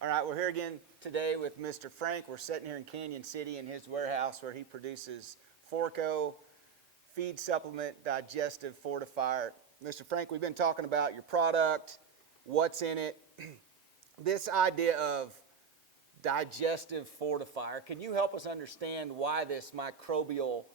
All right, we're here again today with Mr. Frank. We're sitting here in Canyon City in his warehouse where he produces Forco feed supplement digestive fortifier. Mr. Frank, we've been talking about your product, what's in it, this idea of digestive fortifier. Can you help us understand why this microbial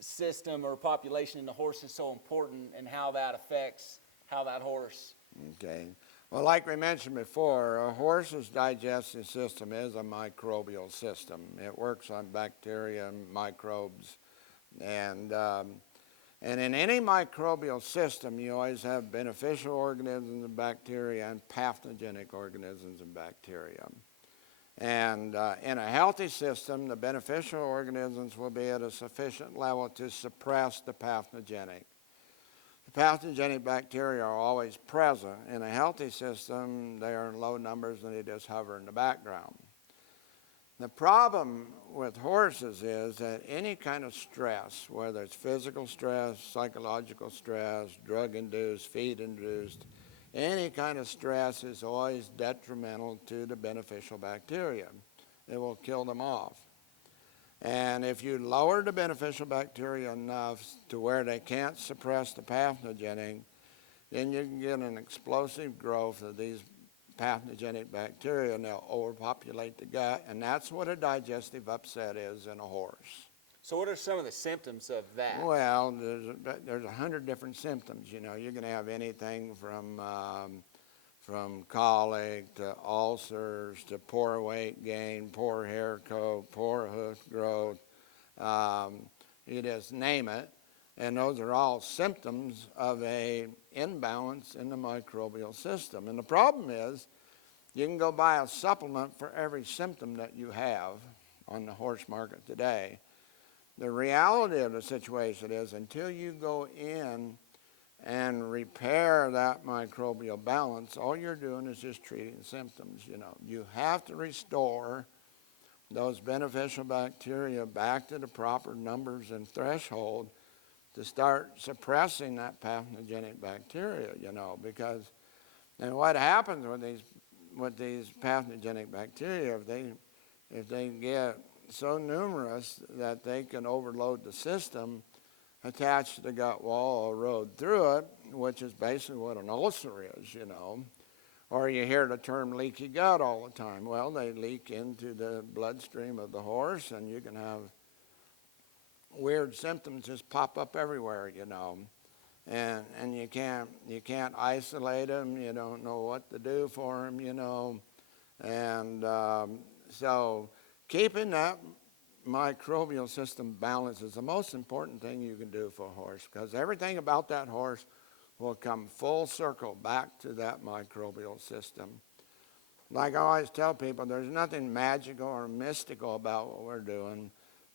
system or population in the horse is so important and how that affects how that horse? Okay. Well, like we mentioned before, a horse's digestive system is a microbial system. It works on bacteria and microbes. And in any microbial system, you always have beneficial organisms and bacteria and pathogenic organisms and bacteria. And in a healthy system, the beneficial organisms will be at a sufficient level to suppress the pathogenic. The pathogenic bacteria are always present. In a healthy system, they are in low numbers and they just hover in the background. The problem with horses is that any kind of stress, whether it's physical stress, psychological stress, drug-induced, feed-induced, any kind of stress is always detrimental to the beneficial bacteria. It will kill them off. And if you lower the beneficial bacteria enough to where they can't suppress the pathogenic, then you can get an explosive growth of these pathogenic bacteria and they'll overpopulate the gut, and that's what a digestive upset is in a horse. So what are some of the symptoms of that? Well, there's 100 different symptoms. You know, you're going to have anything from colic to ulcers to poor weight gain, poor hair coat, poor hoof growth. You just name it. And those are all symptoms of an imbalance in the microbial system. And the problem is you can go buy a supplement for every symptom that you have on the horse market today. The reality of the situation is until you go in and repair that microbial balance, all you're doing is just treating symptoms. You know, you have to restore those beneficial bacteria back to the proper numbers and threshold to start suppressing that pathogenic bacteria, you know, because and what happens with these pathogenic bacteria, if they get so numerous that they can overload the system, attach to the gut wall, erode through it, which is basically what an ulcer is, you know. Or you hear the term leaky gut all the time. Well, they leak into the bloodstream of the horse, and you can have weird symptoms just pop up everywhere, you know. And you can't isolate them. You don't know what to do for them, you know. And so keeping that microbial system balanced is the most important thing you can do for a horse, because everything about that horse will come full circle back to that microbial system. Like I always tell people, there's nothing magical or mystical about what we're doing,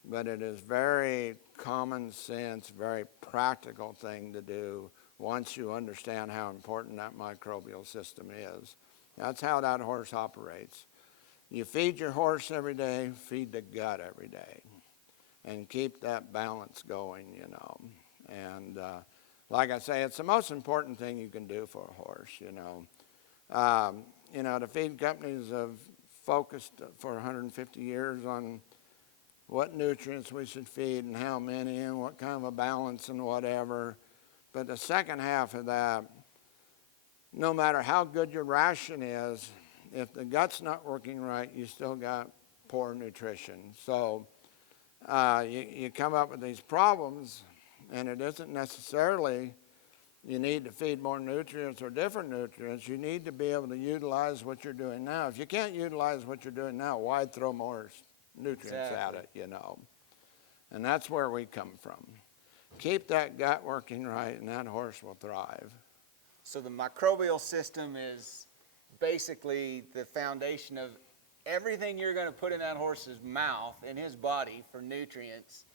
but it is very common sense, very practical thing to do once you understand how important that microbial system is. That's how that horse operates. You feed your horse every day, feed the gut every day, and keep that balance going, you know. And like I say, it's the most important thing you can do for a horse, you know. The feed companies have focused for 150 years on what nutrients we should feed and how many and what kind of a balance and whatever. But the second half of that, no matter how good your ration is, if the gut's not working right, you still got poor nutrition. So you come up with these problems, and it isn't necessarily you need to feed more nutrients or different nutrients. You need to be able to utilize what you're doing now. If you can't utilize what you're doing now, why throw more nutrients at it, you know? And that's where we come from. Keep that gut working right, and that horse will thrive. So the microbial system is basically the foundation of everything you're going to put in that horse's mouth, in his body, for nutrients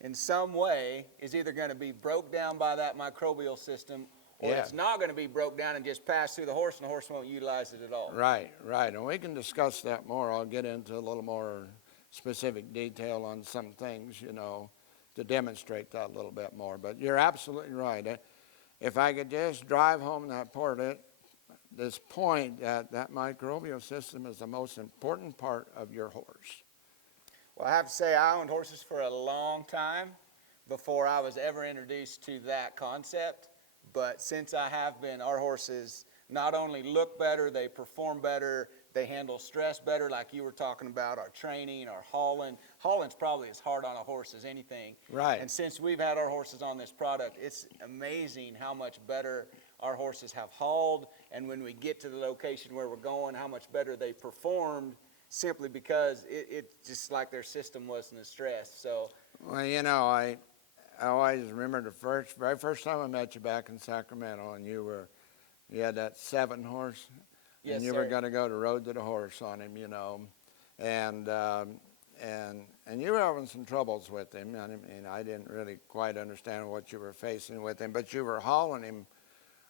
in some way is either going to be broke down by that microbial system, or it's not going to be broke down and just pass through the horse, and the horse won't utilize it at all. Right. And we can discuss that more. I'll get into a little more specific detail on some things, you know, to demonstrate that a little bit more. But you're absolutely right. If I could just drive home that this point that that microbial system is the most important part of your horse. Well, I have to say, I owned horses for a long time before I was ever introduced to that concept. But since I have been, our horses not only look better, they perform better, they handle stress better, like you were talking about, our training, our hauling. Hauling's probably as hard on a horse as anything. Right. And since we've had our horses on this product, it's amazing how much better our horses have hauled. And when we get to the location where we're going, how much better they performed, simply because it's just like their system wasn't as stressed. So, Well, you know, I always remember the very first time I met you back in Sacramento, and you had that 7 horse, yes, and you sir. were going to go to Road to the Horse on him, you know, and you were having some troubles with him, and I didn't really quite understand what you were facing with him, but you were hauling him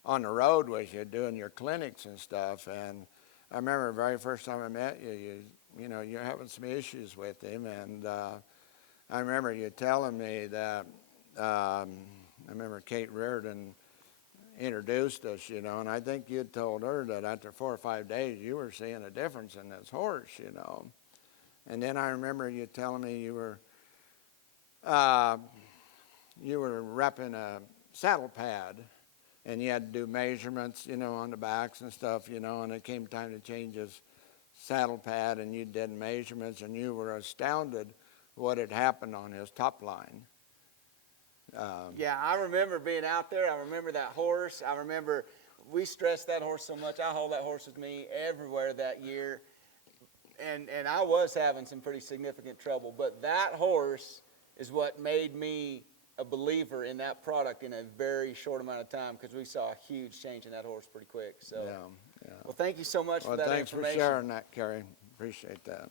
on the road with you, doing your clinics and stuff, and I remember the very first time I met you, you know, you're having some issues with him, and I remember you telling me that, I remember Kate Reardon introduced us, you know, and I think you'd told her that after 4 or 5 days you were seeing a difference in this horse, you know. And then I remember you telling me you were repping a saddle pad, and you had to do measurements, you know, on the backs and stuff, you know, and it came time to change his saddle pad, and you did measurements, and you were astounded what had happened on his top line. Yeah, I remember being out there. I remember that horse. I remember we stressed that horse so much. I hauled that horse with me everywhere that year. And I was having some pretty significant trouble. But that horse is what made me a believer in that product in a very short amount of time, because we saw a huge change in that horse pretty quick. So, Yeah. well, thank you so much for that Thanks information. for sharing that, Kerry. Appreciate that.